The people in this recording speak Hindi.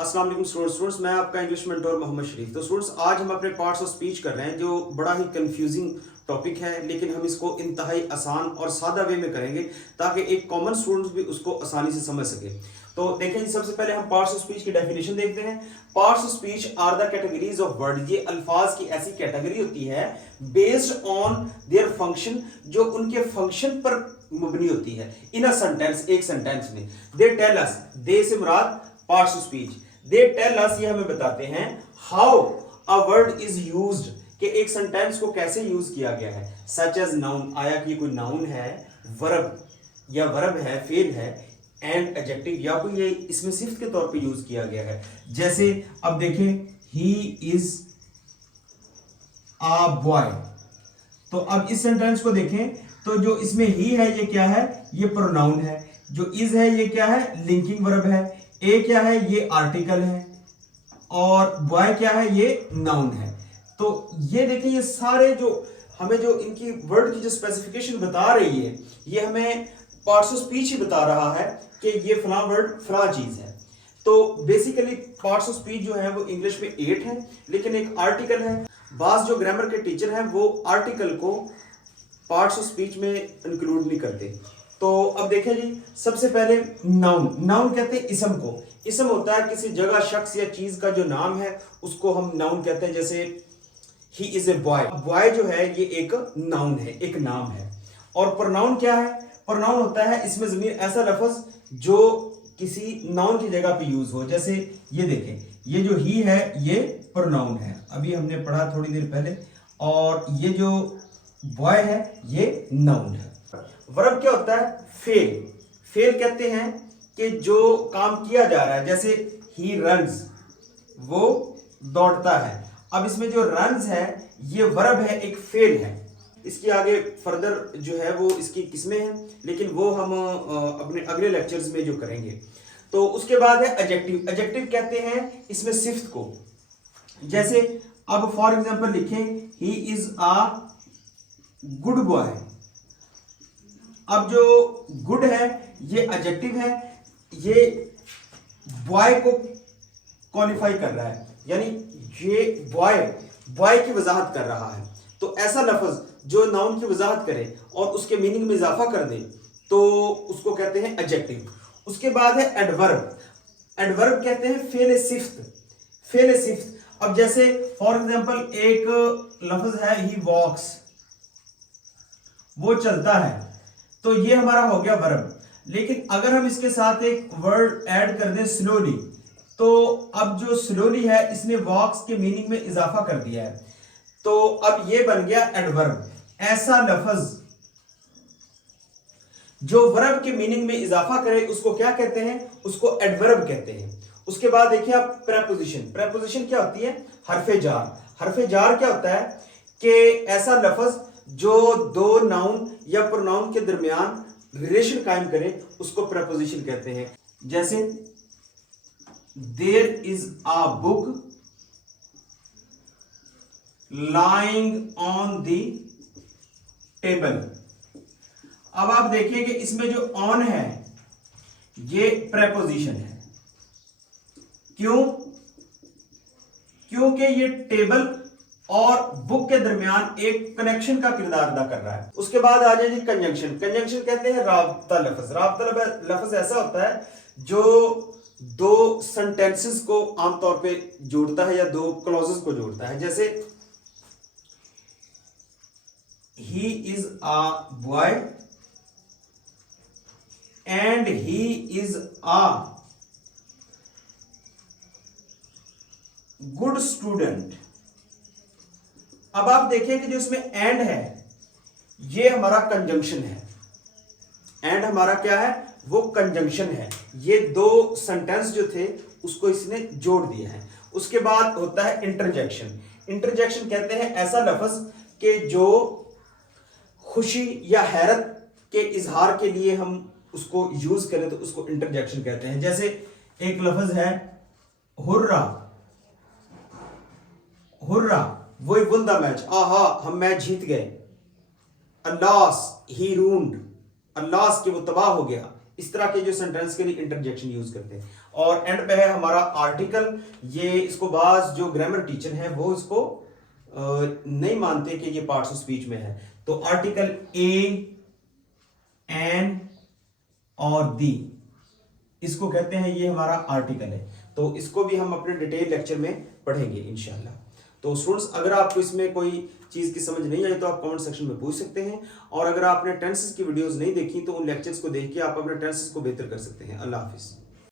अस्सलाम वालेकुम स्टूडेंट्स, मैं आपका इंग्लिश मेंटोर मोहम्मद शरीफ। तो स्टूडेंट्स, आज हम अपने पार्ट्स ऑफ स्पीच कर रहे हैं जो बड़ा ही कंफ्यूजिंग टॉपिक है, लेकिन हम इसको इंतहाई आसान और सादा वे में करेंगे ताकि एक कॉमन स्टूडेंट भी उसको आसानी से समझ सके। तो देखें जी, सबसे पहले हम पार्ट्स ऑफ स्पीच की डेफिनेशन देखते हैं। Parts of speech are the categories of word. ये अल्फाज की ऐसी कैटेगरी होती है बेस्ड ऑन देयर फंक्शन, जो उनके फंक्शन पर मबनी होती है। इन अ सेंटेंस, एक सेंटेंस में। दे टेल अस, दे से मुराद parts of speech. They tell us, ये हमें बताते हैं how a word is used, कि एक सेंटेंस को कैसे यूज किया गया है। सच एज नाउन, आया कि कोई नाउन है, वर्ब या वर्ब है, फेल है, एंड एडजेक्टिव या कोई ये इसमें सिफ्त के तौर पे यूज किया गया है। जैसे अब देखें, ही इज अ बॉय। तो अब इस सेंटेंस को देखें तो जो इसमें ही है ये क्या है, ये प्रोनाउन है। जो इज है ये क्या है, लिंकिंग वर्ब है। ए क्या है, ये आर्टिकल है। और बॉय क्या है, ये नाउन है। तो ये देखिए, ये सारे जो हमें जो इनकी वर्ड की जो स्पेसिफिकेशन बता रही है, ये हमें पार्ट्स ऑफ स्पीच ही बता रहा है कि ये फला वर्ड फला चीज है। तो बेसिकली पार्ट्स ऑफ स्पीच जो है वो इंग्लिश में 8 है, लेकिन एक आर्टिकल है। बास जो ग्रामर के टीचर हैं वो आर्टिकल को पार्ट्स ऑफ स्पीच में इंक्लूड नहीं करते। तो अब देखें जी, सबसे पहले नाउन। नाउन कहते हैं इसम को। इसम होता है किसी जगह, शख्स या चीज का जो नाम है उसको हम नाउन कहते हैं। जैसे he is a boy, boy जो है ये एक नाउन है, एक नाम है। और प्रोनाउन क्या है, प्रोनाउन होता है इसमें ज़मीर ऐसा लफ्ज जो किसी नाउन की जगह पे यूज हो। जैसे ये देखें, ये जो ही है ये प्रोनाउन है, अभी हमने पढ़ा थोड़ी देर पहले। और ये जो बॉय है ये नाउन है। वर्ब क्या होता है, फेल। फेल कहते हैं कि जो काम किया जा रहा है। जैसे ही रन्स, वो दौड़ता है। अब इसमें जो रन्स है ये वर्ब है, एक फेल है। इसके आगे फर्दर जो है वो इसकी किस्में हैं, लेकिन वो हम अपने अगले लेक्चर्स में जो करेंगे। तो उसके बाद है एडजेक्टिव। एडजेक्टिव कहते हैं इसमें सिफ्त को। जैसे अब फॉर एग्जांपल लिखें, he is a good boy. अब जो गुड है ये एडजेक्टिव है, ये बॉय को क्वालिफाई कर रहा है, यानी ये बॉय बॉय की वजाहत कर रहा है। तो ऐसा लफ्ज जो नाउन की वजाहत करे और उसके मीनिंग में इजाफा कर दे तो उसको कहते हैं एडजेक्टिव। उसके बाद है एडवर्ब। एडवर्ब कहते हैं फेल सिफ्त। फेल सिफ्त। अब जैसे फॉर एग्जांपल एक लफ्ज है ही वॉक्स, वो चलता है, तो ये हमारा हो गया वर्ब। लेकिन अगर हम इसके साथ एक वर्ड ऐड कर दें स्लोली, तो अब जो स्लोली है इसने वॉक्स के मीनिंग में इजाफा कर दिया है, तो अब ये बन गया एडवर्ब। ऐसा लफ्ज जो वर्ब के मीनिंग में इजाफा करे उसको क्या कहते हैं, उसको एडवर्ब कहते हैं। उसके बाद देखिए आप प्रेपोजिशन। प्रेपोजिशन क्या होती है, हरफे जार। हरफे जार क्या होता है कि ऐसा लफ्ज जो दो नाउन या प्रोनाउन के दरमियान रिलेशन कायम करे उसको प्रेपोजिशन कहते हैं। जैसे there is a book lying on the table. अब आप देखिए कि इसमें जो ऑन है ये प्रेपोजिशन है। क्यों? क्योंकि ये टेबल और बुक के दरमियान एक कनेक्शन का किरदार अदा कर रहा है। उसके बाद आ जाए जी कंजंक्शन। कंजंक्शन कहते हैं राब्ता लफ्ज। राब्ता लफ्ज ऐसा होता है जो दो सेंटेंसेस को आमतौर पे जोड़ता है या दो क्लॉजेस को जोड़ता है। जैसे he is a boy and he is a good student। अब आप देखिए कि जो इसमें एंड है ये हमारा कंजंक्शन है। एंड हमारा क्या है, वो कंजंक्शन है। ये दो सेंटेंस जो थे उसको इसने जोड़ दिया है। उसके बाद होता है इंटरजेक्शन। इंटरजेक्शन कहते हैं ऐसा लफ्ज कि जो खुशी या हैरत के इजहार के लिए हम उसको यूज करें तो उसको इंटरजेक्शन कहते हैं। जैसे एक लफ्ज है हुर्रा। हुर्रा, वो वन द मैच, आहा हम मैच जीत गए। अल्लास, ही रून्ड, अल्लास के वो तबाह हो गया। इस तरह के जो सेंटेंस के लिए इंटरजेक्शन यूज करते हैं। और एंड पे है हमारा आर्टिकल। ये इसको बाज जो ग्रामर टीचर हैं वो इसको नहीं मानते कि ये पार्ट्स ऑफ स्पीच में है। तो आर्टिकल ए, एन और दी, इसको कहते हैं ये हमारा आर्टिकल है। तो इसको भी हम अपने डिटेल लेक्चर में पढ़ेंगे इंशाल्लाह। तो स्टूडेंट्स, अगर आपको इसमें कोई चीज़ की समझ नहीं आई तो आप कमेंट सेक्शन में पूछ सकते हैं, और अगर आपने टेंसेस की वीडियोस नहीं देखी तो उन लेक्चर्स को देख के आप अपने टेंसेस को बेहतर कर सकते हैं। अल्लाह हाफिज़।